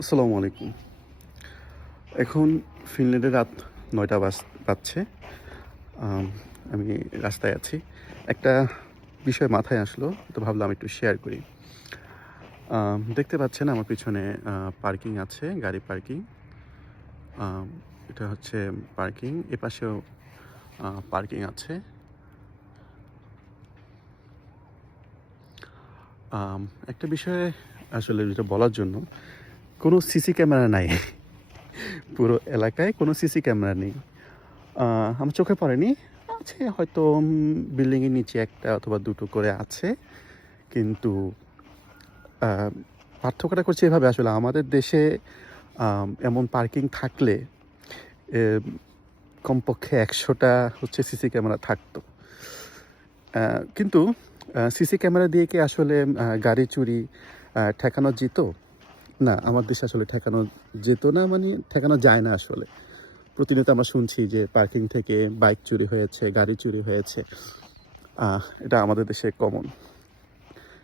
আসসালামু আলাইকুম। এখন ফিনল্যান্ডে রাত ৯টা বাজছে। আম আমি রাস্তায় আছি। একটা বিষয় মাথায় আসলো, তো ভাবলাম একটু শেয়ার করি। দেখতে পাচ্ছেন আমার পিছনে পার্কিং আছে, গাড়ি পার্কিং। আম এটা হচ্ছে পার্কিং। এপাশেও পার্কিং আছে। আম একটা বিষয় আসলে যেটা বলার জন্য, কোনো সিসি ক্যামেরা নাই। পুরো এলাকায় কোনো সিসি ক্যামেরা নেই। আমার চোখে পড়েনি। আছে হয়তো বিল্ডিংয়ের নিচে ১ টা অথবা ২ টো করে আছে। কিন্তু আ পার্থক্যটা করছি এভাবে, আসলে আমাদের দেশে এমন পার্কিং থাকলে এ কমপক্ষে ১০০ টা হচ্ছে সিসি ক্যামেরা থাকতো। কিন্তু সিসি ক্যামেরা দিয়ে কি আসলে গাড়ি চুরি ঠেকানো যেত? না, আমার দেশে আসলে ঠেকানো যেত না, মানে ঠেকানো যায় না আসলে। প্রতিনিয়ত আমরা শুনছি যে পার্কিং থেকে বাইক চুরি হয়েছে, গাড়ি চুরি হয়েছে। এটা আমাদের দেশে কমন।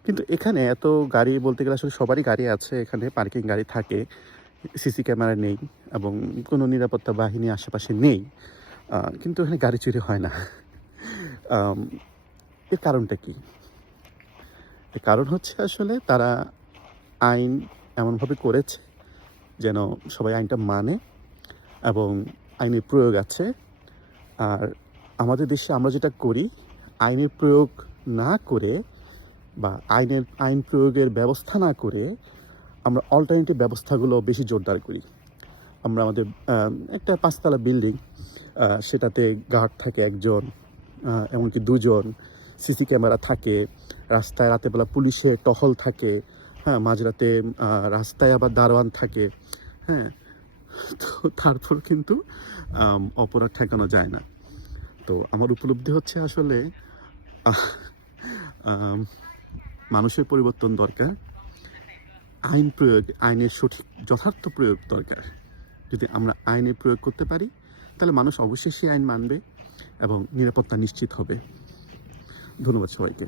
কিন্তু এখানে এত গাড়ি বলতে গেলে আসলে সবারই গাড়ি আছে, এখানে পার্কিং গাড়ি থাকে। সিসি ক্যামেরা নেই এবং কোনো নিরাপত্তা বাহিনী আশেপাশে নেই। কিন্তু এখানে গাড়ি চুরি হয় না। আম এর কারণটা কি? এর কারণ হচ্ছে আসলে তারা আইন এমনভাবে করেছে যেন সবাই আইনটা মানে এবং আইনের প্রয়োগ আছে। আর আমাদের দেশে আমরা যেটা করি, আইনের প্রয়োগ না করে বা আইন প্রয়োগের ব্যবস্থা না করে আমরা অল্টারনেটিভ ব্যবস্থাগুলো বেশি জোরদার করি। আমরা আমাদের একটা ৫ তলা বিল্ডিং, সেটাতে গার্ড থাকে ১ জন, এমনকি ২ জন, সিসি ক্যামেরা থাকে, রাস্তায় রাতের বেলা পুলিশের টহল থাকে, হ্যাঁ? মাঝরাতে রাস্তায় আবার দারোয়ান থাকে, হ্যাঁ? তো তারপর কিন্তু অপরাধ ঠেকানো যায় না। তো আমার উপলব্ধি হচ্ছে আসলে আহ আম মানুষের পরিবর্তন দরকার। আইনের সঠিক যথার্থ প্রয়োগ দরকার। যদি আমরা আইনের প্রয়োগ করতে পারি, তাহলে মানুষ অবশ্যই সেই আইন মানবে এবং নিরাপত্তা নিশ্চিত হবে। ধন্যবাদ সবাইকে।